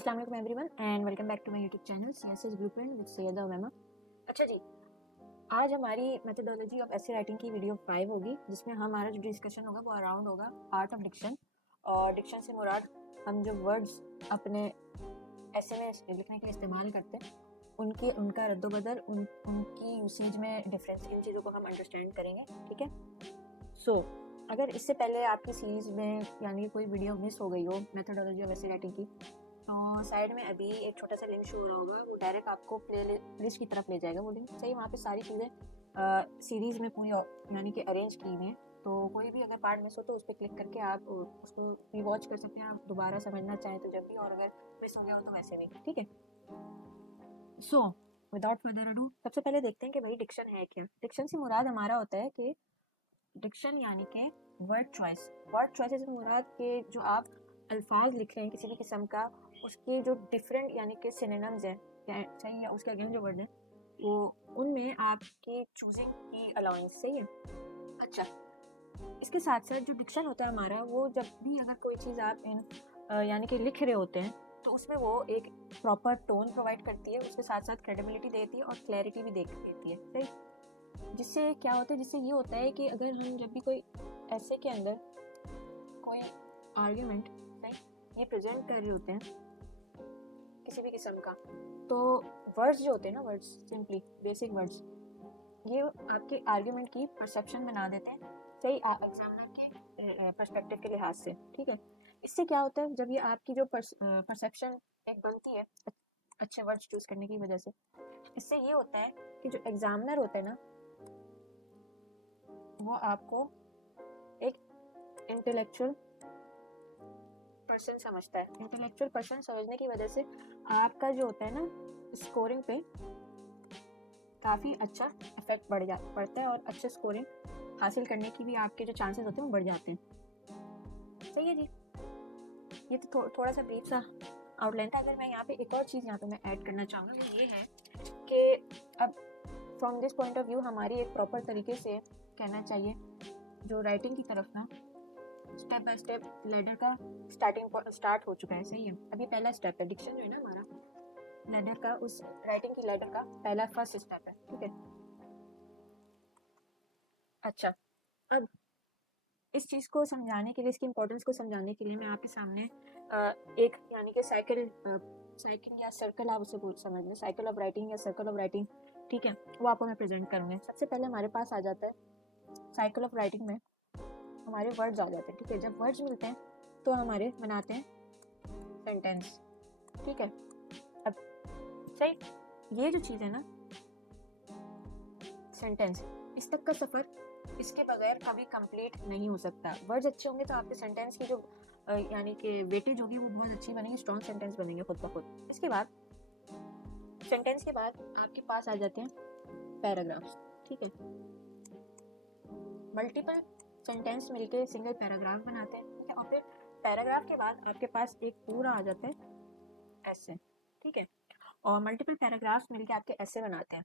अस्सलाम वालेकुम everyone and welcome back to my YouTube channel CSS blueprint with Syeda Umaima. अच्छा जी, आज हमारी मेथोडोलॉजी ऑफ एसे राइटिंग की वीडियो 5 होगी, जिसमें हमारा जो डिस्कशन होगा वो अराउंड होगा आर्ट ऑफ डिक्शन। और डिक्शन से मुराद हम जो वर्ड्स अपने एसे में लिखने के लिए इस्तेमाल करते हैं उनका रद्दोबदल उनकी यूसेज में डिफरेंस, इन चीज़ों को हम अंडरस्टैंड करेंगे। ठीक है। सो अगर इससे पहले आपकी सीरीज़ में यानी कोई वीडियो मिस हो गई हो मेथोडोलॉजी ऑफ एसे राइटिंग की, तो साइड में अभी एक छोटा सा लिंक शो हो रहा होगा, वो डायरेक्ट आपको प्ले लिस्ट की तरफ ले जाएगा। वो लिंक सही, वहाँ पे सारी चीज़ें सीरीज़ में पूरी यानी कि अरेंज की हुई हैं। तो कोई भी अगर पार्ट मिस हो तो उस पर क्लिक करके आप उसको रिवॉच कर सकते हैं, आप दोबारा समझना चाहें तो जब भी, और अगर मिस हो गया हो तो वैसे भी। ठीक है। सो विदाउट फर्दर अडू सबसे पहले देखते हैं कि भाई डिक्शन है क्या। डिक्शन से मुराद हमारा होता है कि डिक्शन यानी कि वर्ड चॉइस। वर्ड चॉइस से मुराद के जो आप अल्फाज लिख रहे हैं किसी भी किस्म का, उसके जो डिफरेंट यानी कि सिनोनिम्स हैं सही है, उसके अगेंस्ट जो वर्ड है वो उनमें आपकी चूजिंग की अलाउंस। सही है। अच्छा, इसके साथ साथ जो डिक्शन होता है हमारा, वो जब भी अगर कोई चीज़ आप यानी कि लिख रहे होते हैं तो उसमें वो एक प्रॉपर टोन प्रोवाइड करती है, उसके साथ साथ क्रेडिबिलिटी देती है और क्लैरिटी भी देती है। सही। जिससे क्या होता है, जिससे ये होता है कि अगर हम जब भी कोई ऐसे के अंदर कोई आर्ग्यूमेंट ये प्रेजेंट कर रहे होते हैं किसी भी किस्म का, तो वर्ड्स जो होते हैं ना, वर्ड्स सिंपली बेसिक वर्ड्स, ये आपके आर्ग्यूमेंट की परसेप्शन बना देते हैं। सही, एग्जामिनर के पर्सपेक्टिव के लिहाज से। ठीक है। इससे क्या होता है, जब ये आपकी जो परसेप्शन एक बनती है अच्छे वर्ड्स चूज करने की वजह से, इससे ये होता है कि जो एग्जामिनर होता है ना, वो आपको एक इंटेलेक्चुअल पर्सन समझता है। इंटेलेक्चुअल पर्सन समझने की वजह से आपका जो होता है ना, स्कोरिंग पे काफ़ी अच्छा इफेक्ट पड़ता है और अच्छे स्कोरिंग हासिल करने की भी आपके जो चांसेस होते हैं वो बढ़ जाते हैं। सही है जी। ये तो थोड़ा सा ब्रीफ सा आउटलाइन था। अगर मैं यहाँ पे एक और चीज़ यहाँ पे मैं ऐड करना चाहूँगी, वो ये है कि अब from this point of view हमारी एक प्रॉपर तरीके से कहना चाहिए जो राइटिंग की तरफ ना स्टेप बाय स्टेप लेडर का स्टार्ट हो चुका है। सही है। अभी पहला स्टेप है डिक्शन जो है ना हमारा, लेडर का, उस राइटिंग की लेडर का पहला फर्स्ट स्टेप है। ठीक है। अच्छा, अब इस चीज़ को समझाने के लिए, इसकी इंपॉर्टेंस को समझाने के लिए मैं आपके सामने एक यानी कि साइकिल या सर्कल, आप उसे समझ लें, साइकिल ऑफ राइटिंग या सर्कल ऑफ राइटिंग। ठीक है, वो आपको मैं प्रेजेंट करूँगी। सबसे पहले हमारे पास आ जाता है साइकिल ऑफ राइटिंग में हमारे वर्ड्स आ जाते हैं। ठीक है। जब वर्ड्स मिलते हैं तो हमारे बनाते हैं सेंटेंस। ठीक है। अब सही, ये जो चीज़ है ना सेंटेंस, इस तक का सफ़र इसके बगैर कभी कंप्लीट नहीं हो सकता। वर्ड्स अच्छे होंगे तो आपके सेंटेंस की जो यानी कि वेटेज होगी वो बहुत अच्छी बनेगी, स्ट्रॉन्ग सेंटेंस बनेंगे खुद ब खुद। इसके बाद सेंटेंस के बाद आपके पास आ जाते हैं पैराग्राफ्स। ठीक है। मल्टीपल सेंटेंस मिलके सिंगल पैराग्राफ बनाते हैं। ठीक है। और फिर पैराग्राफ के बाद आपके पास एक पूरा आ जाता है ऐसे। ठीक है। और मल्टीपल पैराग्राफ्स मिलके आपके ऐसे बनाते हैं।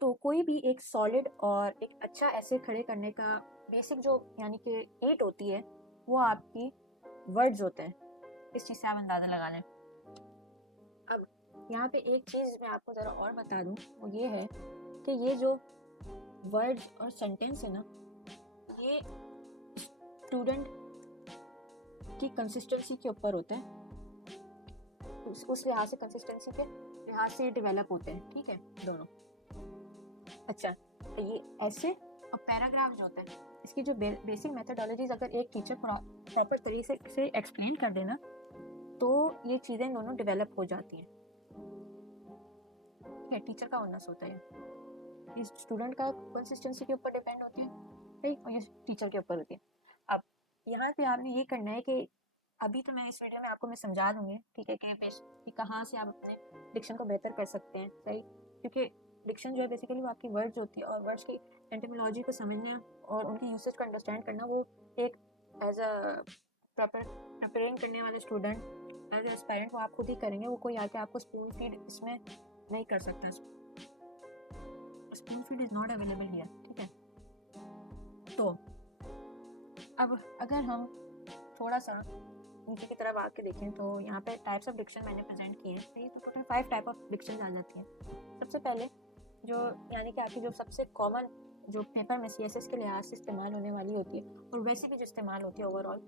तो कोई भी एक सॉलिड और एक अच्छा ऐसे खड़े करने का बेसिक जो यानी कि एट होती है, वो आपकी वर्ड्स होते हैं। इस चीज़ से आप अंदाज़ा लगा लें। अब यहाँ पे एक चीज़ मैं आपको ज़रा और बता दूँ, वो ये है कि ये जो वर्ड्स और सेंटेंस है ना, ये स्टूडेंट की कंसिस्टेंसी के ऊपर होते हैं। उस लिहाज से, कंसिस्टेंसी के लिहाज से डेवलप होते हैं। ठीक है, दोनों। अच्छा, ये ऐसे और पैराग्राफ जो होते हैं, इसकी जो बेसिक मेथोडोलॉजीज अगर एक टीचर प्रॉपर तरीके से एक्सप्लेन कर देना तो ये चीज़ें दोनों डेवलप हो जाती हैं। ठीक है। टीचर का ओनस होता है, ये स्टूडेंट का कंसिस्टेंसी के ऊपर डिपेंड होती है। सही। और ये टीचर के ऊपर होती है। अब यहाँ पे आपने ये करना है कि अभी तो मैं इस वीडियो में आपको मैं समझा दूंगी, ठीक है, कि कहाँ से आप अपने डिक्शन को बेहतर कर सकते हैं। सही। क्योंकि डिक्शन जो है बेसिकली वो आपकी वर्ड्स होती है, और वर्ड्स की एंटिमोलॉजी को समझना और उनकी यूसेज को अंडरस्टैंड करना, वो एक एज अ प्रिपेयरिंग करने वाले स्टूडेंट, एज एस्पायरेंट, वो आप खुद ही करेंगे। वो कोई आके आपको स्पून फीड इसमें नहीं कर सकता। Spoon feed is not available here. ठीक है। तो अब अगर हम थोड़ा सा नीचे की तरफ आके देखें तो यहाँ पे टाइप्स ऑफ डिक्शन मैंने प्रेजेंट किए हैं। तो टोटल 5 टाइप ऑफ डिक्शन आ जाती हैं। सबसे पहले जो यानी कि आपकी जो सबसे कॉमन जो पेपर में CSS के लिहाज से इस्तेमाल होने वाली होती है और वैसे भी जो इस्तेमाल होती है overall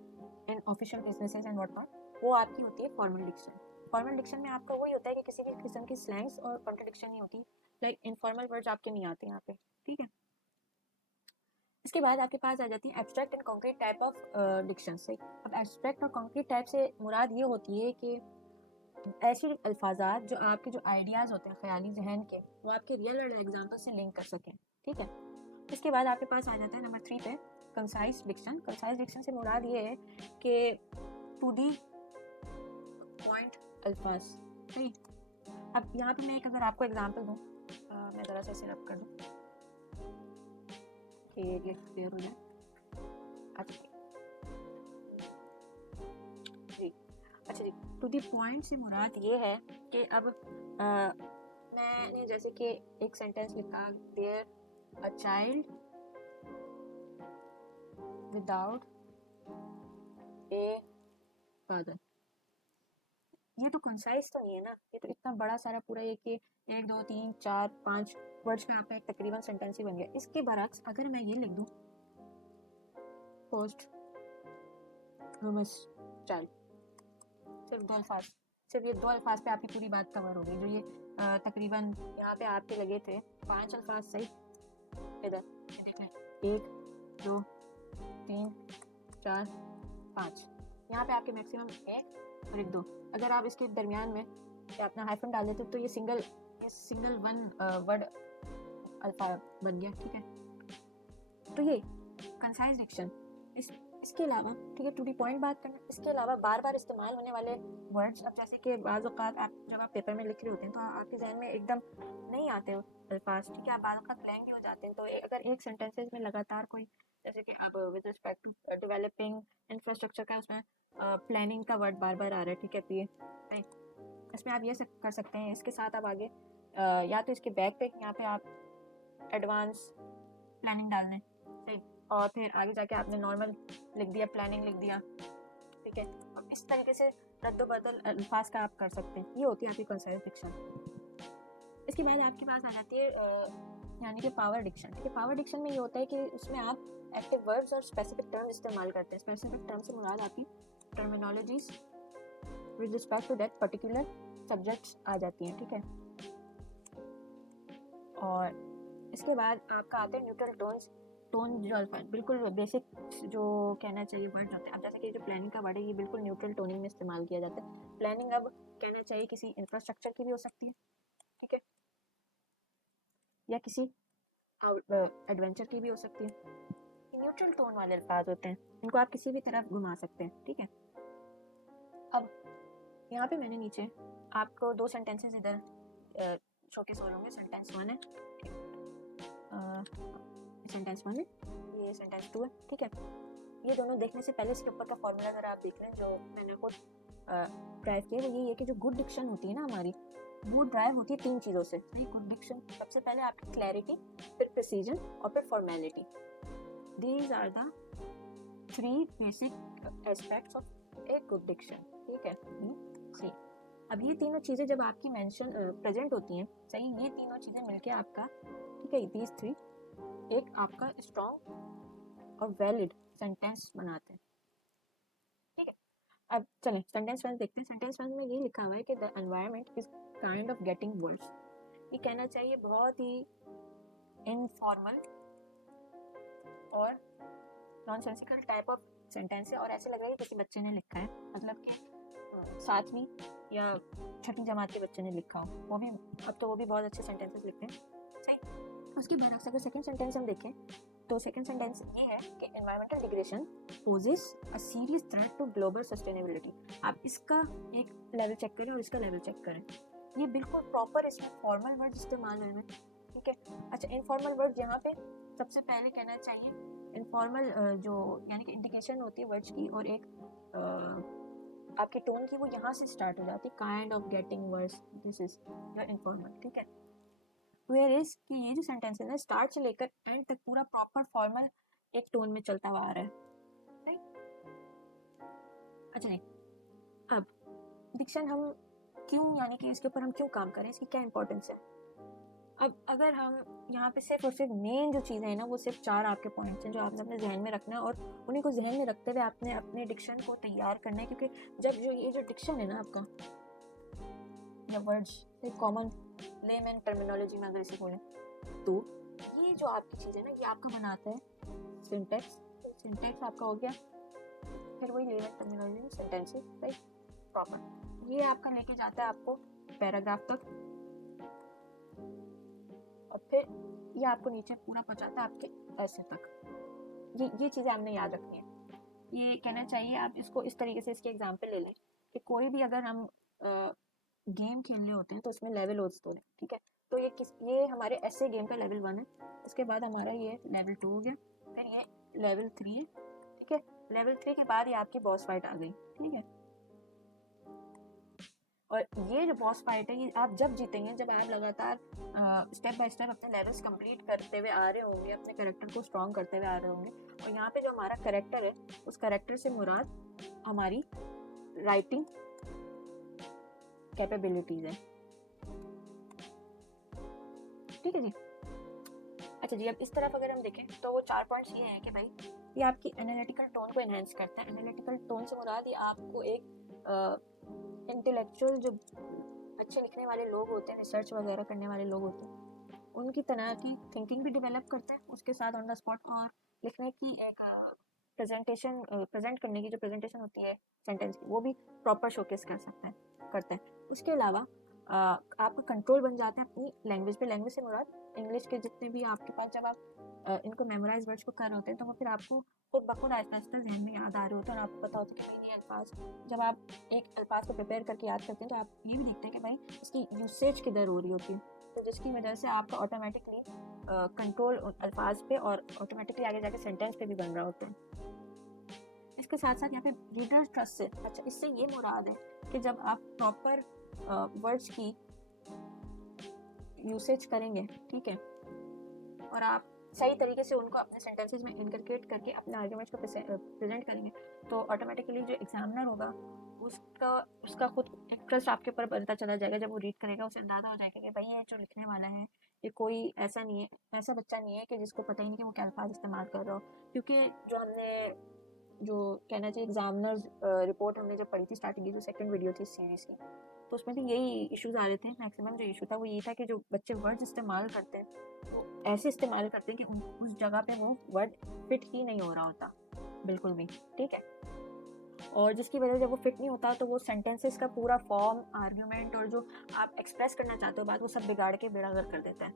in official businesses and what not, वो आपकी होती है फॉर्मल डिक्शन। फॉर्मल डिक्शन में आपका वही होता है कि किसी भी किस्म की स्लैंग्स और कॉन्ट्रडिक्शन नहीं होती, लाइक इनफॉर्मल वर्ड्स आपके नहीं आते यहाँ पे, ठीक है। इसके बाद आपके पास आ जाती है abstract and concrete type of diction से। अब एब्स्ट्रैक्ट और कॉन्क्रीट टाइप से मुराद ये होती है कि ऐसे अल्फाजात जो आपके जो आइडियाज़ होते हैं ख्याली जहन के, वो आपके रियल वर्ल्ड एग्जाम्पल से लिंक कर सकें, ठीक है। इसके बाद आपके पास आ जाता है नंबर 3 पे कंसाइज डिक्शन। कंसाइज डिक्शन से मुराद ये है कि टू दी पॉइंट अल्फाज, सही। अब यहाँ पे मैं एक अगर आपको एग्जांपल दूँ, मैं ज़रा सा इसे रब कर दूँ कि ये क्लियर हो जाए। अच्छा जी, टू दी पॉइंट से मुराद ये है कि अब मैंने जैसे कि एक सेंटेंस लिखा, there a child without a father. ये तो कंसाइज तो नहीं है ना, ये तो इतना बड़ा सारा पूरा ये कि 1 2 3 4 5 वर्ड्स में आपका एक तकरीबन सेंटेंस ही बन गया। इसके बरक्स अगर मैं ये लिख दूं पोस्ट चाइल्ड, सिर्फ 2 अल्फाज, सिर्फ ये 2 अल्फाज पे आपकी पूरी बात कवर हो गई। जो ये तकरीबन यहाँ पे आपके लगे थे 5 अल्फाज, सही। इधर ये देख लें, 1 2 3 4 5, यहाँ पे आपके मैक्सिमम 1 और 1 2। अगर आप इसके दरमियान में अपना हाइफन डाल देते तो ये सिंगल वन वर्ड अल्फा बन गया, ठीक है। तो ये कंसाइज डिक्शन। इसके अलावा, ठीक है, टू दी पॉइंट बात करना, इसके अलावा बार बार इस्तेमाल होने वाले वर्ड्स, अब जैसे कि बाज़ औक़ात आप जब आप पेपर में लिख रहे होते हैं तो आपके जहन में एकदम नहीं आते अल्फाज, ठीक है, आप बाज़ औक़ात ब्लैंक भी हो जाते हैं। तो अगर एक सेंटेंसेस में लगातार कोई, जैसे कि अब with respect to developing infrastructure का उसमें प्लानिंग का वर्ड बार बार आ रहा है, ठीक है, PA, इसमें आप ये कर सकते हैं। इसके साथ आप आगे या तो इसके बैक पे यहाँ पे आप एडवांस प्लानिंग डाल दें, सही, और फिर आगे जाके आपने नॉर्मल लिख दिया, प्लानिंग लिख दिया, ठीक है। अब इस तरीके से रद्द-बदल अल्फाज का आप कर सकते हैं। ये होती है आपकी कंसाइज डिक्शन। इसके बाद आपके पास आ जाती है यानी कि पावर डिक्शन, ठीक है। पावर डिक्शन में ये होता है कि उसमें आप एक्टिव वर्ब्स और स्पेसिफिक टर्म इस्तेमाल करते हैं। स्पेसिफिक टर्म से मुराद आपकी terminologies with respect to that particular subjects आ जाती हैं, ठीक है। और इसके बाद आपका आता है न्यूट्रल टोन्स। टोन जो अल्फा बिल्कुल बेसिक जो कहना चाहिए वर्ड होते हैं। अब जैसे कि जो प्लानिंग का वर्ड है ये बिल्कुल न्यूट्रल टोनिंग में इस्तेमाल किया जाता है। प्लानिंग अब कहना चाहिए किसी इंफ्रास्ट्रक्चर की भी हो सकती है, ठीक है, या किसी एडवेंचर की भी हो सकती है। न्यूट्रल टोन वाले अल्फाज होते हैं, इनको आप किसी भी तरफ घुमा सकते हैं, ठीक है। अब यहाँ पे मैंने नीचे आपको 2 सेंटेंसेस इधर शोकेस हो होंगे। सेंटेंस 1 है, सेंटेंस 1 है, ये सेंटेंस 2 है, ठीक है। ये दोनों देखने से पहले इसके ऊपर का फॉर्मूला अगर आप देख लें जो मैंने खुद ड्राइव किया, वो यही है कि जो गुड डिक्शन होती है ना हमारी, वो ड्राइव होती है 3 चीज़ों से। सही, गुड डिक्शन सबसे पहले आपकी क्लैरिटी, फिर प्रिसीजन और फिर formality. These are the 3 basic aspects of a good diction, ठीक है। सी, अब ये तीनों चीज़ें जब आपकी मेंशन प्रेजेंट होती हैं, सही, ये तीनों चीज़ें मिलके आपका, ठीक है, दीज 3 एक आपका स्ट्रॉन्ग और वैलिड सेंटेंस बनाते हैं, ठीक है। अब चलें सेंटेंस 1 देखते हैं। सेंटेंस 1 में ये लिखा हुआ है कि the environment is kind of getting worse. ये कहना चाहिए बहुत ही इनफॉर्मल और नॉनसेंसिकल टाइप ऑफ सेंटेंस है, और ऐसे लग रहा है कि किसी बच्चे ने लिखा है, मतलब कि 7वीं या 6ठी जमात के बच्चे ने लिखा हो। वो भी अब तो वो भी बहुत अच्छे सेंटेंसेस लिखते हैं, सही। उसके बरक्स अगर सेकंड सेंटेंस हम देखें तो सेकंड सेंटेंस ये है कि environmental degradation poses a serious threat to global sustainability. आप इसका एक लेवल चेक करें और इसका लेवल चेक करें, ये बिल्कुल प्रॉपर इसमें फॉर्मल वर्ड इस्तेमाल है, ठीक है। अच्छा, इनफॉर्मल वर्ड यहाँ पे सबसे पहले कहना चाहिए इनफॉर्मल जो यानी कि इंडिकेशन होती है वर्ड्स की और एक आपकी टोन की, वो यहाँ से स्टार्ट हो जाती है, kind of getting worse, this is your informal, ठीक है। वेयर इज कि ये जो सेंटेंस है ना, स्टार्ट से लेकर एंड तक पूरा प्रॉपर फॉर्मल एक टोन में चलता हुआ आ रहा है, राइट। अच्छा नहीं, डिक्शन हम क्यों, यानी कि इसके ऊपर हम क्यों काम करें, इसकी क्या इंपॉर्टेंस है। अब अगर हम यहाँ पे सिर्फ और सिर्फ मेन जो चीज़ें हैं ना, वो सिर्फ 4 आपके पॉइंट्स हैं जो आपने अपने जहन में रखना है, और उन्हीं को जहन में रखते हुए आपने अपने डिक्शन को तैयार करना है। क्योंकि जब ये जो डिक्शन है ना आपका, या वर्ड्स, एक कॉमन लेमैन टर्मिनोलॉजी में अगर इसे बोलें, तो ये जो आपकी चीज़ है ना, ये आपका बनाता है सिंटेक्स। सिंटेक्स आपका हो गया, फिर वही लेमैन टर्मिनोलॉजी में सेंटेंसेस, राइट, प्रॉपर। ये आपका लेके जाता है आपको पैराग्राफ तक, और फिर ये आपको नीचे पूरा पहुंचाता है आपके ऐसे तक। ये चीज़ें आपने याद रखनी है। ये कहना चाहिए आप इसको इस तरीके से, इसके एग्जांपल ले लें कि कोई भी अगर हम गेम खेलने होते हैं तो उसमें लेवल होते हैं, ठीक है। तो ये हमारे ऐसे गेम का लेवल 1 है, इसके बाद हमारा ये लेवल 2 हो गया, फिर ये लेवल 3 है, ठीक है। लेवल 3 के बाद ये आपकी बॉस फाइट आ गई, ठीक है। और ये जो बॉस फाइट है, ये आप जब जीतेंगे जब आप लगातार स्टेप बाय स्टेप अपने लेवल्स कंप्लीट करते हुए आ रहे होंगे, अपने कैरेक्टर को स्ट्रॉन्ग करते हुए आ रहे होंगे। और यहाँ पे जो हमारा कैरेक्टर है, उस कैरेक्टर से मुराद हमारी राइटिंग कैपेबिलिटीज है, ठीक है जी। अच्छा जी, अब इस तरफ अगर हम देखें तो वो 4 पॉइंट्स ये हैं कि भाई ये आपकी एनालिटिकल टोन को एनहेंस करता है। एनालिटिकल टोन से मुराद ये आपको एक इंटेलेक्चुअल, जो अच्छे लिखने वाले लोग होते हैं, रिसर्च वगैरह करने वाले लोग होते हैं, उनकी तरह की थिंकिंग भी डेवलप करता है उसके साथ ऑन द स्पॉट, और लिखने की एक प्रेजेंट करने की जो प्रेजेंटेशन होती है सेंटेंस की, वो भी प्रॉपर शोकेस करता है। उसके अलावा आपका कंट्रोल बन जाता है अपनी लैंग्वेज पे। लैंग्वेज से मुराद इंग्लिश के जितने भी आपके पास, जब आप इनको मेमोराइज वर्ड्स को कर रहे होते हैं तो वो फिर आपको खुद ब खुद आहिस्ता आहिस्ता जहन में याद आ रहे होते हैं, और आपको पता होता है कि ये अल्फाज, जब आप एक अल्फाज को प्रिपेयर करके याद करते हैं तो आप ये भी देखते हैं कि भाई इसकी यूसेज किधर हो रही होती है, तो जिसकी वजह से आपका ऑटोमेटिकली कंट्रोल अल्फाज पे और ऑटोमेटिकली आगे जाके सेंटेंस पे भी बन रहा होता है। इसके साथ साथ यहाँ पे रीडर ट्रस्ट से, अच्छा, इससे ये मुराद है कि जब आप प्रॉपर वर्ड्स की यूसेज करेंगे, ठीक है, और आप सही तरीके से उनको अपने सेंटेंसेस में इनकर्पोरेट करके अपने आर्गुमेंट्स को प्रेजेंट करेंगे, तो ऑटोमेटिकली जो एग्जामिनर होगा उसका खुद एक ट्रस्ट आपके ऊपर बनता चला जाएगा। जब वो रीड करेगा उसे अंदाजा हो जाएगा कि भाई ये जो लिखने वाला है, ये कोई ऐसा नहीं है, ऐसा बच्चा नहीं है कि जिसको पता ही नहीं कि वो क्या अल्फाज इस्तेमाल कर रहा हो। क्योंकि जो कहना चाहिए एग्जामिनर्स रिपोर्ट हमने जब पढ़ी थी स्टार्टिंग की, जो सेकंड वीडियो थी इस सीरीज की, तो उसमें भी यही इश्यूज आ रहे थे। मैक्सिमम जो इशू था वो ये था कि जो बच्चे वर्ड्स इस्तेमाल करते हैं वो ऐसे इस्तेमाल करते हैं कि उस जगह पे वो वर्ड फिट ही नहीं हो रहा होता बिल्कुल भी, ठीक है। और जिसकी वजह से जब वो फिट नहीं होता तो वो सेंटेंसेस का पूरा फॉर्म, आर्ग्यूमेंट और जो आप एक्सप्रेस करना चाहते हो बात, वो सब बिगाड़ के बेड़ागर कर देता है,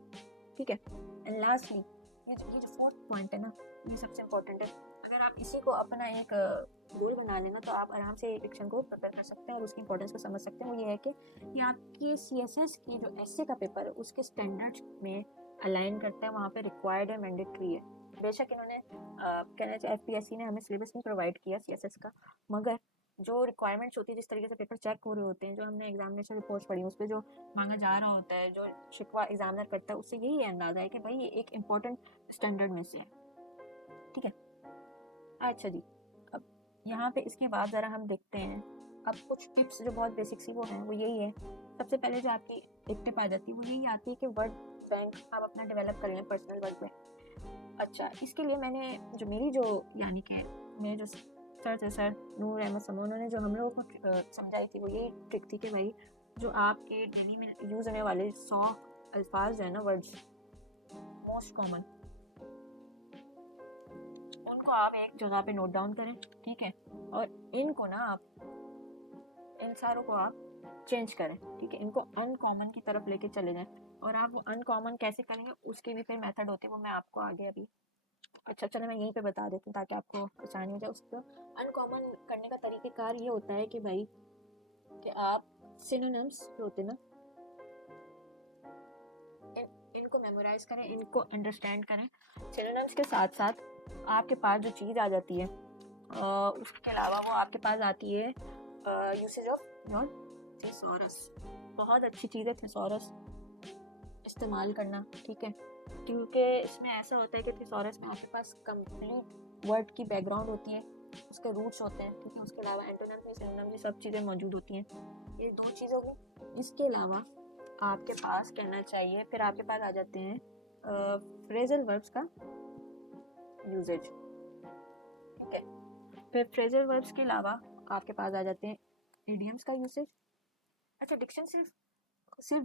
ठीक है। एंड लास्टली ये जो 4th पॉइंट है ना, ये सबसे इम्पोर्टेंट है। अगर आप इसी को अपना एक गोल बना लेना तो आप आराम से डिक्शन को प्रिपेयर कर सकते हैं और उसकी इंपॉर्टेंस को समझ सकते हैं। वो ये है कि आपकी CSS की जो एस्से का पेपर है उसके स्टैंडर्ड्स में अलाइन करता है, वहाँ पे रिक्वायर्ड है, मैंडेटरी है। बेशक इन्होंने कहना चाहिए FPSC ने हमें सिलेबस नहीं प्रोवाइड किया CSS का, मगर जो रिक्वायरमेंट्स होती है, जिस तरीके से पेपर चेक हो रहे होते हैं, जो हमने एग्जामिनेशन रिपोर्ट्स पढ़ी उस पर जो मांगा जा रहा होता है, जो शिकवा एग्जामिनर करता है, उससे यही अंदाजा है कि भाई ये एक इम्पोर्टेंट स्टैंडर्ड में से है, ठीक है। अच्छा जी, अब यहाँ पे इसके बाद ज़रा हम देखते हैं अब कुछ टिप्स जो बहुत बेसिक सी वो हैं, वो यही है। सबसे पहले जो आपकी एक टिप आ जाती है वो यही आती है कि वर्ड बैंक आप अपना डेवलप कर लें पर्सनल वर्ड में। अच्छा, इसके लिए मैंने जो मेरी जो यानी कि मेरे जो सर थे, सर नूर अहमद समूह, उन्होंने जो हम लोगों को समझाई थी वो यही ट्रिक थी कि भाई जो आपके डेली में यूज़ होने वाले 100 अल्फाज जो है ना, वर्ड्स मोस्ट कॉमन, उनको आप एक जगह पे नोट डाउन करें, ठीक है। और इनको ना आप इन सारों को आप चेंज करें, ठीक है। इनको अनकॉमन की तरफ लेके चले जाएं, और आप वो अनकॉमन कैसे करेंगे उसकी भी फिर मेथड होती है, वो मैं आपको आगे अभी, अच्छा चलो मैं यहीं पे बता देती हूँ ताकि आपको आसानी हो जाए। उसको अनकॉमन करने का तरीक़ेकार ये होता है कि भाई कि आप सिनोनिम्स जो होते हैं ना, इनको मेमोराइज करें, इनको अंडरस्टैंड करें। सिनोनिम्स के साथ साथ आपके पास जो चीज़ आ जाती है उसके अलावा वो आपके पास आती है यूसेज ऑफ योर थिसॉरस। बहुत अच्छी चीज़ है थिसॉरस इस्तेमाल करना, ठीक है, क्योंकि इसमें ऐसा होता है कि थिसॉरस में आपके पास कंप्लीट वर्ड की बैकग्राउंड होती है, उसके रूट्स होते हैं, ठीक है। उसके अलावा एंटोनिम भी, सिनोनिम भी, सब चीज़ें मौजूद होती हैं। ये दो चीज़ होगी। इसके अलावा आपके पास कहना चाहिए, फिर आपके पास आ जाते हैं फ्रेजल वर्ब्स का यूजेज, ठीक है। फिर फ्रेजल वर्ब्स के अलावा आपके पास आ जाते हैं इडियम्स का यूसेज। अच्छा, डिक्शन सिर्फ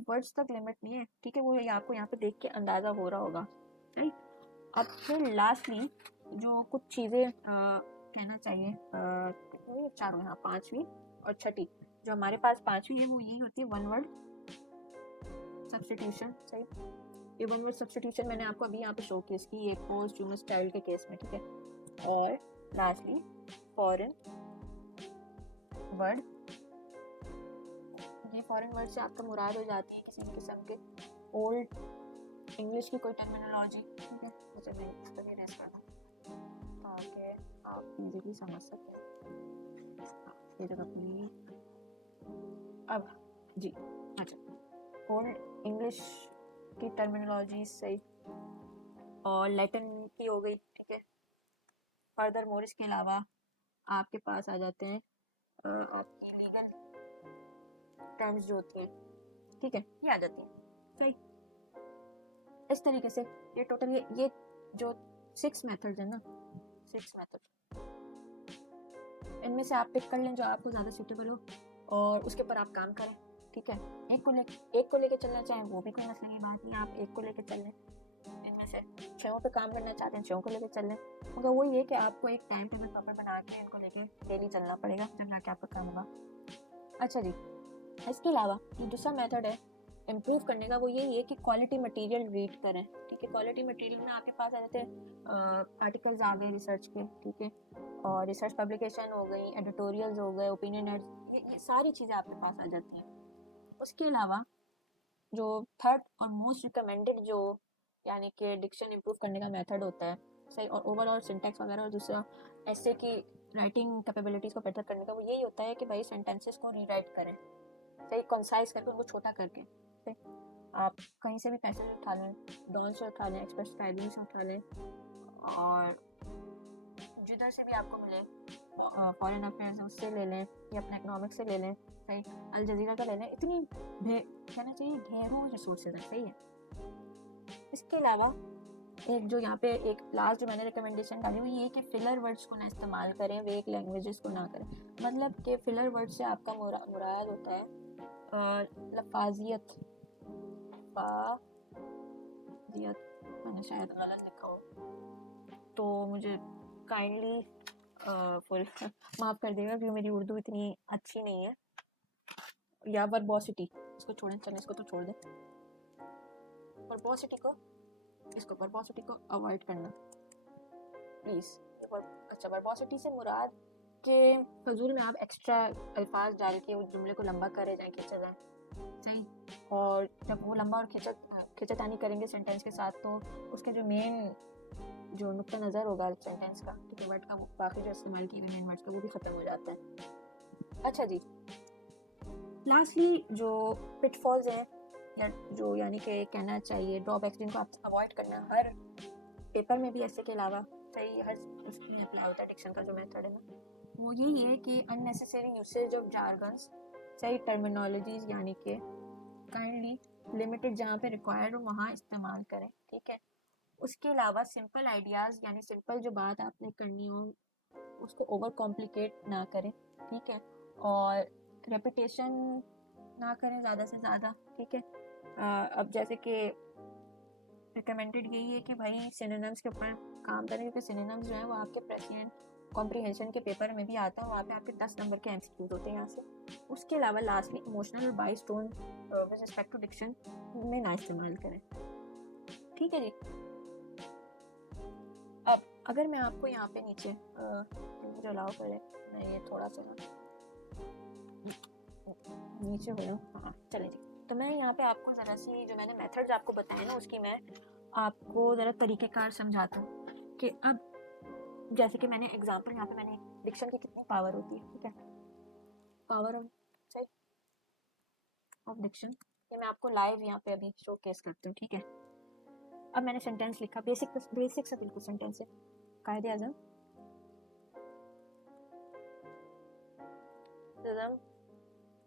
वर्ड्स तक लिमिट नहीं है, ठीक है, वो ये आपको यहाँ पे देख के अंदाज़ा हो रहा होगा, राइट। अब फिर लास्टली जो कुछ चीज़ें कहना चाहिए, कितनी चारों यहाँ, पांचवी और छठी, जो हमारे पास पांचवी है वो यही होती है वन वर्ड सब्स्टिट्यूशन, सही। ये वन वर्ड सब्स्टिट्यूशन मैंने आपको अभी यहाँ पे शो केस की, ये पोस्टह्यूमस चाइल्ड के केस में, ठीक है। और लास्टली फॉरेन वर्ड, ये फॉरेन वर्ड से आपका मुराद हो जाती है किसी भी किस्म के ओल्ड इंग्लिश की कोई टर्मिनोलॉजी, ठीक है। मुझे मैं इस पर रेस करना ताकि आप इजीली समझ सकें। ये जगह अपनी अब जी, अच्छा, ओल्ड इंग्लिश की टर्मिनोलॉजी सही, और लैटिन की हो गई, ठीक है। फर्दर मोर इसके अलावा आपके पास आ जाते हैं आपकी लीगल टर्म्स जो होती हैं, ठीक है, ये आ जाती हैं, सही। इस तरीके से ये टोटल ये जो 6 मेथड्स हैं ना, 6 मेथड, इनमें से आप पिक कर लें जो आपको ज़्यादा सूटेबल हो और उसके ऊपर आप काम करें, ठीक है। एक को लेके चलना चाहें वो भी कोई मसले की बात नहीं, आप एक को लेके चल लें। इनमें से 6 पे काम करना चाहते हैं 6 को लेके चल लें, मगर वो ये कि आपको एक टाइम टेबल प्रॉपर बना के इनको लेके डेली चलना पड़ेगा, तब जाके आपका काम होगा। अच्छा जी, इसके अलावा जो दूसरा मेथड है इम्प्रूव करने का, वो यही है कि क्वालिटी मटेरियल रीड करें, ठीक है। क्वालिटी मटेरियल में आपके पास आ जाते हैं आर्टिकल्स आ गए रिसर्च के, ठीक है, और रिसर्च पब्लिकेशन हो गई, एडिटोरियल्स हो गए, ओपिनियन एड्स, ये सारी चीज़ें आपके पास आ जाती हैं। उसके अलावा जो थर्ड और मोस्ट रिकमेंडेड जो यानी कि डिक्शन इम्प्रूव करने का मेथड होता है, सही, और ओवरऑल सिंटैक्स वगैरह, और दूसरा ऐसे की राइटिंग कैपेबिलिटीज़ को बेटर करने का, वो यही होता है कि भाई सेंटेंसेस को रीराइट करें, सही, कंसाइज करके उनको छोटा करके, सही। आप कहीं से भी पैसेज उठा लें, डॉन से उठा लें, एक्सप्रेस ट्राइब्यून से उठा लें, और जिधर से भी आपको मिले, फॉरेन अफेयर्स उससे ले लें या अपने इकोनॉमिक्स से ले लें, सही, अल जजीरा का ले लें, इतनी कहना चाहिए ढेरों रिसोर्सेज हैं, सही है। इसके अलावा एक जो यहाँ पे एक लास्ट जो मैंने रिकमेंडेशन डाली वो ये कि फिलर वर्ड्स को ना इस्तेमाल करें, वेक लैंग्वेजेस को ना करें। मतलब कि फिलर वर्ड से आपका मुराद होता है लफाजियत, मैंने शायद गलत लिखा हो तो मुझे काइंडली फुल माफ़ कर देगा क्योंकि मेरी उर्दू इतनी अच्छी नहीं है। या वर्बोसिटी, इसको छोड़ें, चलें इसको तो छोड़ दें, वर्बोसिटी को अवॉइड करना प्लीज़। अच्छा, वर्बोसिटी से मुराद के फजूल में आप एक्स्ट्रा अल्फाज डाल के उस जुमले को लंबा करे जाएं, खींचा जाए, सही। और जब वो लंबा और खिंचतानी करेंगे सेंटेंस के साथ तो उसके जो मेन जो नुक्ता नज़र होगा सेंटेंस का, ठीक है, वर्ड का, वो बाकी जो इस्तेमाल किए गए मेन वर्ड्स का वो भी ख़त्म हो जाता है। अच्छा जी, लास्टली जो पिटफॉल्स हैं या जो यानी कि कहना चाहिए ड्रॉबैक्स जिनको आप अवॉइड करना हर पेपर में भी ऐसे के अलावा, सही, हर उसमें अप्लाई होता है डिक्शन का जो मेथड है ना, वो यही है कि अननेसेसरी यूसेज ऑफ जार्गन्स, सही, टर्मिनोलॉजीज, यानी कि काइंडली लिमिटेड जहाँ पे रिक्वायर्ड हो वहाँ इस्तेमाल करें, ठीक है। उसके अलावा सिंपल आइडियाज़ यानी सिंपल जो बात आपने करनी हो उसको ओवर कॉम्प्लिकेट ना करें, ठीक है, और रेपिटेशन ना करें ज़्यादा से ज़्यादा, ठीक है। अब जैसे कि रिकमेंडेड यही है कि भाई सिनोनिम्स के ऊपर काम करें, क्योंकि सिनोनिम्स जो है वो आपके प्रेसिडेंट कॉम्प्रिहेंशन के पेपर में भी आता है, वहाँ पे आपके 10 नंबर के एमसीक्यूज होते हैं यहाँ से। उसके अलावा लास्टली इमोशनल और bias tone with respect to diction में ना इस्तेमाल करें, ठीक है जी। अब अगर मैं आपको यहाँ पे नीचे मुझे अलाउ करें, मैं ये थोड़ा सा नीचे हो जाऊँ, हाँ चले जी। तो मैं यहाँ पे आपको ज़रा सी जो मैंने मेथड्स आपको बताए ना उसकी मैं आपको ज़रा तरीक़ेकार समझाता हूँ कि अब जैसे कि मैंने एग्जांपल यहाँ पे मैंने डिक्शन की कितनी पावर होती है, ठीक है, पावर ऑफ डिक्शन, ये मैं आपको लाइव यहाँ पे अभी शो केस करती हूँ, ठीक है। अब मैंने सेंटेंस लिखा, बेसिक सा बिल्कुल सेंटेंस है, Quaid-e Azam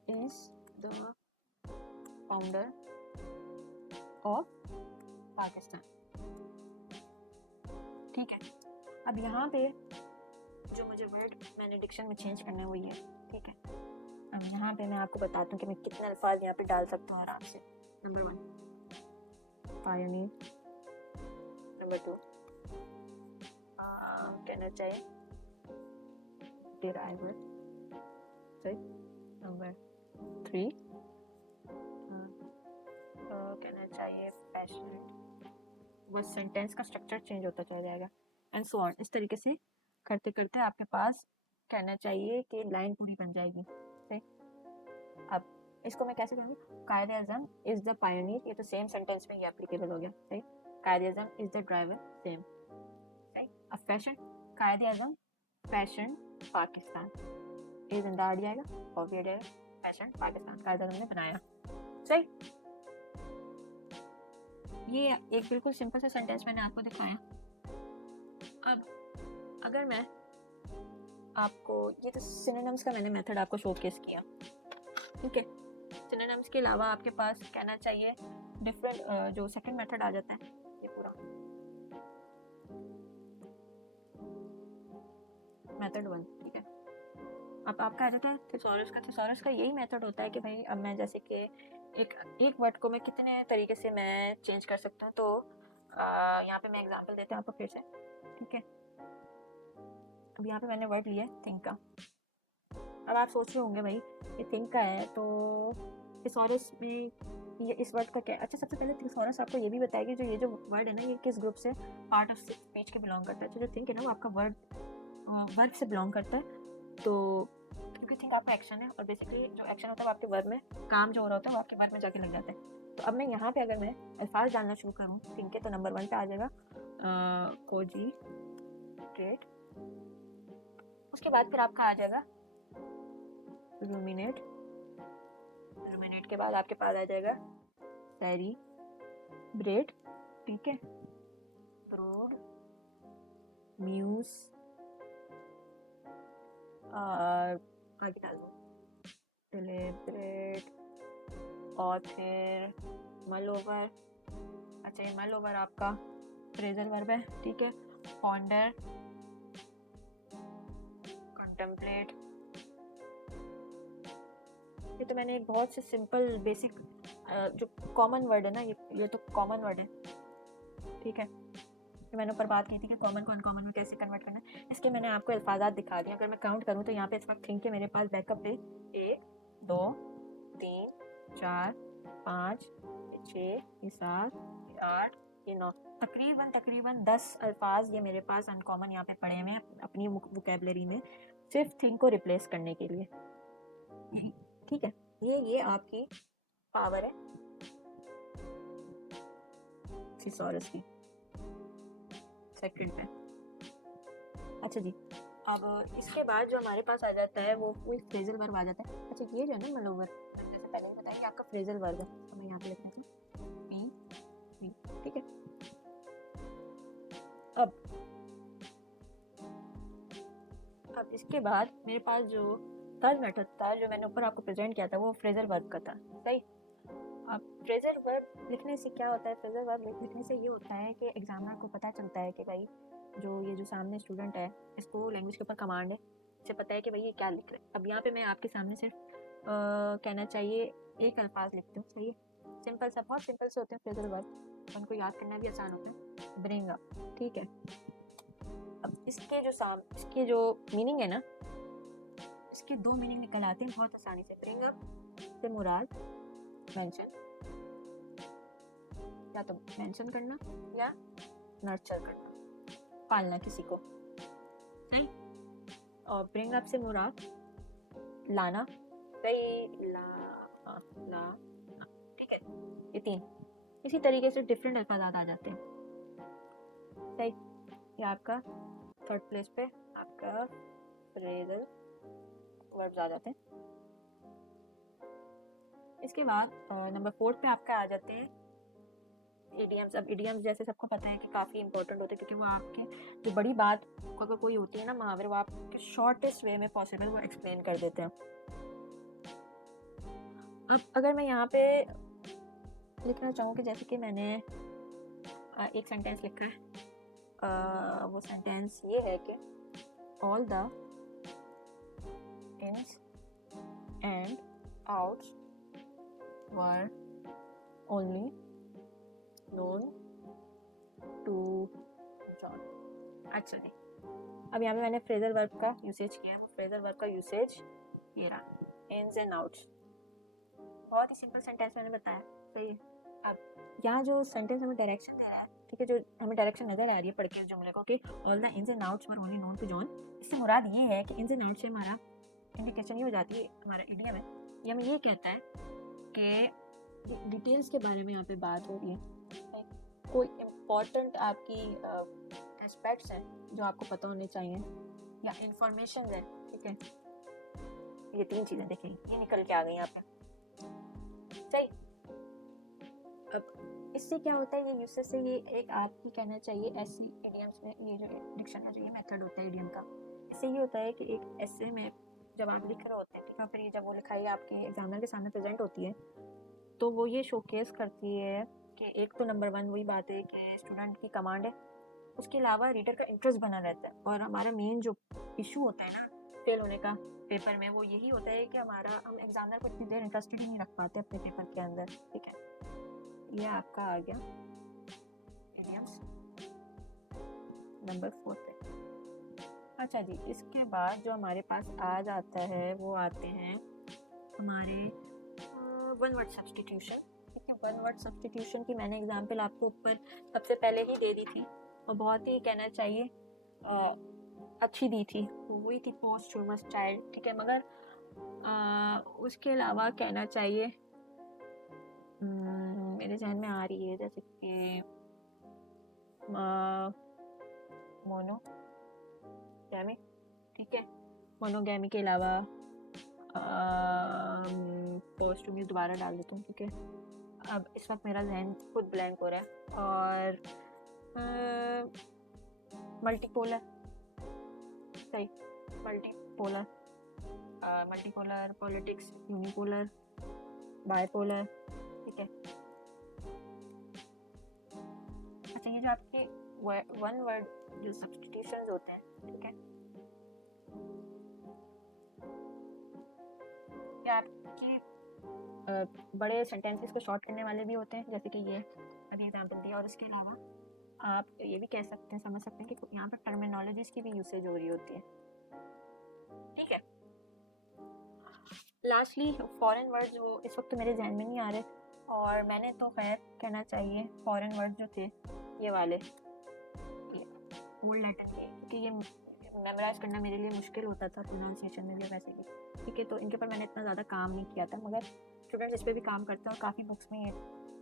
is the founder of Pakistan. ठीक है, अब यहाँ पे जो मुझे वर्ड मैंने डिक्शन में चेंज करना है वो ये, ठीक है। अब यहाँ पे मैं आपको बताता हूँ कि मैं कितने अल्फाज यहाँ पे डाल सकता हूँ आराम से। नंबर 1 पायोनियर, नंबर 2 कहना चाहिए डिराइवर, सही। नंबर 3 कहना चाहिए पैशनेट। बस सेंटेंस का स्ट्रक्चर चेंज होता चला जाएगा एंड सो ऑन। इस तरीके से करते करते आपके पास कहना चाहिए कि लाइन पूरी बन जाएगी, सही। अब इसको मैं कैसे करूँगी? कायद आज़म इज़ द पायोनियर, ये तो सेम सेंटेंस में ही एप्लीकेबल हो गया, सही। Quaid Azam is the driver, same, सही। अब fashion, Quaid Azam fashion Pakistan, is in the आर आएगा और भी आएगा, फैशन पाकिस्तान, कायद आज़म ने बनाया, सही। ये एक बिल्कुल सिंपल सा सेंटेंस मैंने आपको दिखाया। अब अगर मैं आपको, ये तो सिनोनिम्स का मैंने मेथड आपको शोकेस किया, ठीक है। सिनोनिम्स के अलावा आपके पास कहना चाहिए डिफरेंट जो सेकंड मेथड आ जाता है, ये पूरा मेथड 1, ठीक है। अब आपका आ जाता है थिसॉरस का। थिसॉरस का यही मेथड होता है कि भाई अब मैं जैसे कि एक वर्ड को मैं कितने तरीके से मैं चेंज कर सकता हूँ। तो यहाँ पे मैं एग्जांपल देता हूँ आपको फिर से, ठीक है। अब यहाँ पे मैंने वर्ड लिया है थिंक का। अब आप सोच रहे होंगे भाई ये थिंक का है तो थिसॉरस में ये इस वर्ड का क्या? अच्छा, सबसे पहले थिसॉरस आपको ये भी बताएगी जो ये जो वर्ड है ना ये किस ग्रुप से पार्ट ऑफ स्पीच के बिलोंग करता है। तो जो थिंक है ना वो आपका वर्ब से बिलोंग करता है। तो क्योंकि थिंक आपका एक्शन है और बेसिकली जो एक्शन होता है वो आपके वर्ब में, काम जो हो रहा होता है वो आपके वर्ब में जाके लग जाता है। तो अब मैं यहाँ पे अगर मैं अल्फाज डालना शुरू करूँ थिंक के, तो नंबर 1 पे आ जाएगा कोजी ट्रेट। उसके बाद फिर आपका आ जाएगा रूमिनेट। रूमिनेट के बाद आपके पास आ जाएगा सैरी ब्रेड, ठीक है। ब्रोड, म्यूज, आगे डाल दो डिलिब्रेट, और फिर मल ओवर। अच्छा, ये मल ओवर आपका फ्रेजल वर्ब है, ठीक है। Ponder, contemplate. ये तो मैंने एक बहुत से सिंपल बेसिक जो कॉमन वर्ड है ना, ये तो कॉमन वर्ड है, ठीक है। मैंने ऊपर बात की थी कि कॉमन को अनकॉमन में कैसे कन्वर्ट करना है। इसके मैंने आपको अल्फाजात दिखा दिए। अगर मैं काउंट करूँ तो यहाँ पे इस वक्त थिंक के मेरे पास बैकअप पे 1 2 3 4 5 6 7 8 9 तकरीबन 10 अल्फाज ये मेरे पास अनकॉमन यहाँ पे पड़े हुए हैं अपनी वोकेबलरी में, सिर्फ थिंक को रिप्लेस करने के लिए, ठीक है। ये आपकी पावर है थिसॉरस की सेकंड पे। अच्छा जी, अब इसके बाद जो हमारे पास आ जाता है वो कोई फ्रेजल वर्ब आ जाता है। अच्छा, ये जो है ना मलोवर, मैंने जैसे पहले बताया कि आपका फ्रेजल वर्ब है, तो मैं यहाँ पे लिख देती हूँ पी, ठीक है। अब इसके बाद मेरे पास जो थर्ड मेथड था जो मैंने ऊपर आपको प्रेजेंट किया था वो फ्रेजल वर्ब का था, सही। अब फ्रेजल वर्ब लिखने से क्या होता है? फ्रेजल वर्ब लिखने से ये होता है कि एग्जामिनर को पता चलता है कि भाई ये जो सामने स्टूडेंट है इसको लैंग्वेज के ऊपर कमांड है, इसे पता है कि भाई ये क्या लिख रहा है। अब यहाँ पे मैं आपके सामने सिर्फ कहना चाहिए एक अल्फाज लिखती हूँ, सही है। सिंपल सा, बहुत सिंपल से होते हैं फ्रेजल वर्ब, उनको याद करना भी आसान होता है। ब्रिंग अप, ठीक है। अब इसके जो मीनिंग है ना, इसके 2 मीनिंग निकल आते हैं बहुत आसानी से। ब्रिंग अप से मुराद मेंशन, या तो मेंशन करना या नर्चर करना, पालना किसी को, है। और ब्रिंग अप से मुराद लाना, सही, ला, ठीक है। ये 3 इसी तरीके से डिफरेंट अल्फाज आ जाते हैं, सही। ये आपका थर्ड प्लेस पे आपका फ्रेजल वर्ब्स आ जाते हैं। इसके बाद नंबर 4 पे आपका आ जाते हैं इडियम्स। अब इडियम्स जैसे सबको पता है कि काफ़ी इंपॉर्टेंट होते हैं क्योंकि वो आपके जो बड़ी बात अगर कोई होती है ना मुहावरे, वो आपके शॉर्टेस्ट वे में पॉसिबल वो एक्सप्लेन कर देते हैं। अब अगर मैं यहाँ पे लिखना चाहूँ कि जैसे कि मैंने एक सेंटेंस लिखा है, वो सेंटेंस ये है कि all the ins and outs were only known to John. अच्छा जी, अब यहाँ पे मैंने फ्रेजल वर्ब का यूसेज किया है। वो फ्रेजल वर्ब का यूसेज ये रहा, ins and outs। बहुत ही सिंपल सेंटेंस मैंने बताया, सही है। अब यहाँ जो सेंटेंस हमें डायरेक्शन दे रहा है, ठीक है, जो हमें डायरेक्शन नजर आ रही है पढ़ के इस जुमले को कि all the ins and outs were only known to John, इससे मुराद ये है कि इन्स एंड आउट्स से हमारा इंडिकेशन ये हो जाती है, हमारा इडियम है, ये हमें ये कहता है कि डिटेल्स के बारे में यहाँ पे बात हो रही है, कोई इम्पोर्टेंट आपकी एस्पेक्ट्स हैं जो आपको पता होने चाहिए या इंफॉर्मेशन है, ठीक है। ये तीन चीज़ें देखिए ये निकल के आ गई यहाँ पे, सही। अब इससे क्या होता है, ये यूसेज से ये एक आपकी कहना चाहिए ऐसी इडियम्स में, ये जो डिक्शन है, जो ये मेथड होता है इडियम का, इससे ये होता है कि एक ऐसे में जब आप लिख रहे होते हैं, ठीक है, फिर ये जब वो लिखाई आपके एग्जामिनर के सामने प्रेजेंट होती है तो वो ये शोकेस करती है कि एक तो नंबर 1 वही बात है कि स्टूडेंट की कमांड है, उसके अलावा रीडर का इंटरेस्ट बना रहता है। और हमारा मेन जो इशू होता है ना फेल होने का पेपर में, वो यही होता है कि हम एग्जामिनर को इतनी देर इंटरेस्टेड ही नहीं रख पाते अपने पेपर के अंदर, ठीक है। ये आपका आ गया इडियम्स नंबर 4 पे। अच्छा जी, इसके बाद जो हमारे पास आ जाता है वो आते हैं हमारे वन वर्ड सब्स्टिट्यूशन, ठीक है। वन वर्ड सब्स्टिट्यूशन की मैंने एग्जांपल आपको ऊपर सबसे पहले ही दे दी थी और बहुत ही कहना चाहिए अच्छी दी थी, वही थी पोस्टह्यूमस चाइल्ड, ठीक है। मगर उसके अलावा कहना चाहिए मेरे जहन में आ रही है जैसे कि मोनोगैमी, ठीक है। मोनोगैमी के अलावा पोस्टह्यूमस दोबारा डाल देता हूँ, ठीक है। अब इस वक्त मेरा जहन खुद ब्लैंक हो रहा है। और मल्टीपोलर, सही, multipolar, multipolar politics, unipolar, bipolar, ठीक है। अच्छा, ये जो आपके वन वर्ड जो सब्स्टिट्यूशंस होते हैं, ठीक है, ये आपकी बड़े सेंटेंसेस को शॉर्ट करने वाले भी होते हैं, जैसे कि ये अभी एग्जांपल दिया। और इसके अलावा आप ये भी कह सकते हैं, समझ सकते हैं कि यहाँ पर टर्मिनोलॉजीज की भी यूसेज हो रही होती है, ठीक है। लास्टली फॉरेन वर्ड्स, वो इस वक्त मेरे जहन में नहीं आ रहे, और मैंने तो खैर कहना चाहिए फॉरेन वर्ड्स जो थे ये वाले, ये ओल्ड लैटिन के, क्योंकि ये मेमोराइज करना मेरे लिए मुश्किल होता था प्रोनाउंसिएशन में भी, वैसे भी, ठीक है। तो इनके ऊपर मैंने इतना ज़्यादा काम नहीं किया था, मगर स्टूडेंट्स इस पर भी काम करते हैं और काफ़ी बुक्स में ये,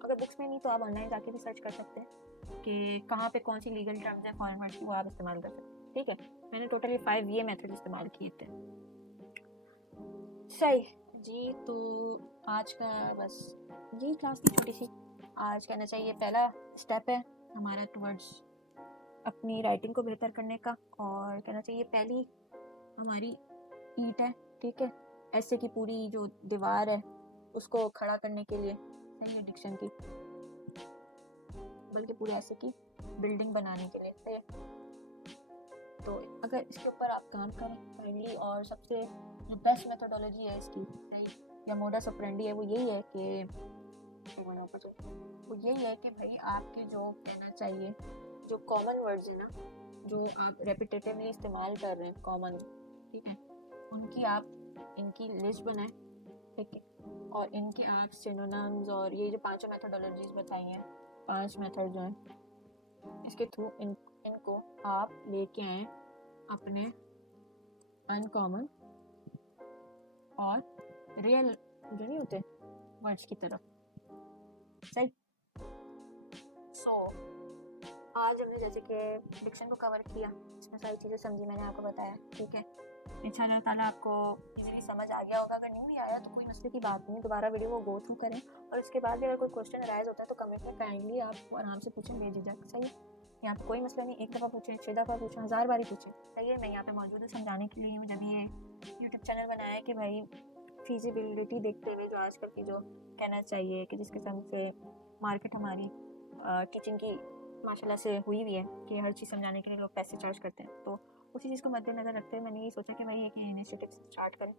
अगर बुक्स में नहीं तो आप ऑनलाइन जाके भी सर्च कर सकते हैं कि कहाँ पे कौन सी लीगल टर्म्स हैं फॉरेन वर्ड्स की, वो आप इस्तेमाल कर सकते हैं, ठीक है। मैंने टोटली 5 ये मेथड इस्तेमाल किए थे, सही जी। तो आज का बस यही क्लास थी छोटी सी। आज कहना चाहिए पहला स्टेप है हमारा टुवर्ड्स अपनी राइटिंग को बेहतर करने का, और कहना चाहिए पहली हमारी ईंट है, ठीक है, ऐसे की पूरी जो दीवार है उसको खड़ा करने के लिए, सही है, डिक्शन की, बल्कि पूरे ऐसे की बिल्डिंग बनाने के लिए, सही है। तो अगर इसके ऊपर आप काम करें काइंडली, और सबसे जो बेस्ट मेथोडोलॉजी है इसकी, सही, या मोडस ऑपरेंडी है, वो यही है कि भाई आपके जो कहना चाहिए जो कॉमन वर्ड्स हैं ना, जो आप रेपिटेटिवली इस्तेमाल कर रहे हैं कॉमन, ठीक है, उनकी आप इनकी लिस्ट बनाएं, ठीक है। और इनके आप सिनोनिम्स और ये जो 5 मेथोडोलॉजीज बताई हैं, 5 मेथड जो हैं, इसके थ्रू इनको आप लेके आए अपने अनकॉमन और रियल जो नहीं होते वर्ड्स की तरफ, सही। सो आज हमने जैसे कि डिक्शन को कवर किया, इसमें सारी चीज़ें समझी, मैंने आपको बताया, ठीक है। इंशाअल्लाह ताला आपको इजीली समझ आ गया होगा। अगर नहीं भी आया तो कोई मसले की बात नहीं, दोबारा वीडियो को गो थ्रू करें, और उसके बाद भी अगर कोई क्वेश्चन अराइज होता है तो कमेंट में काइंडली आप आराम से पूछें बेझिझक, सही। यहाँ पर कोई मसला नहीं, 1 दफ़ा पूछें, 6 दफ़ा पूछें, 1000 बारी पूछें, सही है। मैं यहाँ पे मौजूद हूँ समझाने के लिए। जब ये यूट्यूब चैनल बनाया है कि भाई फिजिबिलिटी देखते हुए जो आजकल की जो कहना चाहिए कि जिस किस्म से मार्केट हमारी टीचिंग की माशाल्लाह से हुई हुई है कि हर चीज़ समझाने के लिए लोग पैसे चार्ज करते हैं, तो उसी चीज़ को मद्देनज़र रखते हुए मैंने ये सोचा कि भाई एक इनिशिएटिव स्टार्ट करें।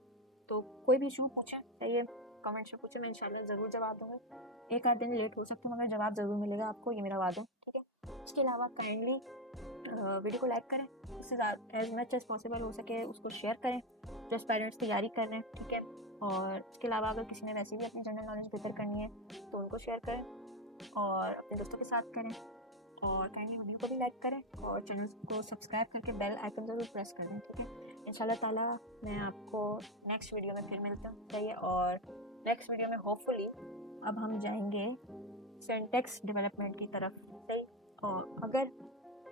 तो कोई भी इशू पूछे चाहिए कमेंट्स में पूछे, मैं इंशाल्लाह ज़रूर जवाब दूँगी। एक आध दिन लेट हो सकता है मगर जवाब ज़रूर मिलेगा आपको, ये मेरा वादा, ठीक है। उसके अलावा काइंडली वीडियो को लाइक करें, उससे ज़्यादा एज मच एज पॉसिबल हो सके उसको शेयर करें जो पेरेंट्स तैयारी कर रहे हैं, ठीक है। और इसके अलावा अगर किसी ने वैसे भी अपनी जनरल नॉलेज बेहतर करनी है तो उनको शेयर करें और अपने दोस्तों के साथ करें, और काइंडली वीडियो को भी लाइक करें और चैनल को सब्सक्राइब करके बेल आइकन ज़रूर प्रेस कर दें, ठीक है। इंशाल्लाह ताला मैं आपको नेक्स्ट वीडियो में फिर मिलता हूँ, सही है। और नेक्स्ट वीडियो में होपफुली अब हम जाएंगे सिंटैक्स डेवलपमेंट की तरफ, सही। और अगर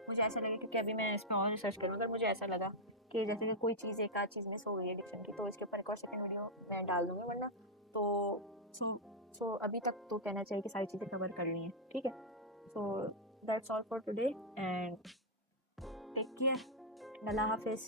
मुझे ऐसा लगे, क्योंकि अभी मैं इस पर और रिसर्च करूँ, अगर मुझे ऐसा लगा कि जैसे कि कोई चीज़ एक आध चीज़ मिस हो गई है डिक्शन की, तो इसके ऊपर एक और सेकंड वीडियो मैं डाल दूँगी, वरना तो सो अभी तक तो कहना चाहिए कि सारी चीज़ें कवर कर ली हैं, ठीक है। So that's all for today and take care, अल्लाह हाफिज़।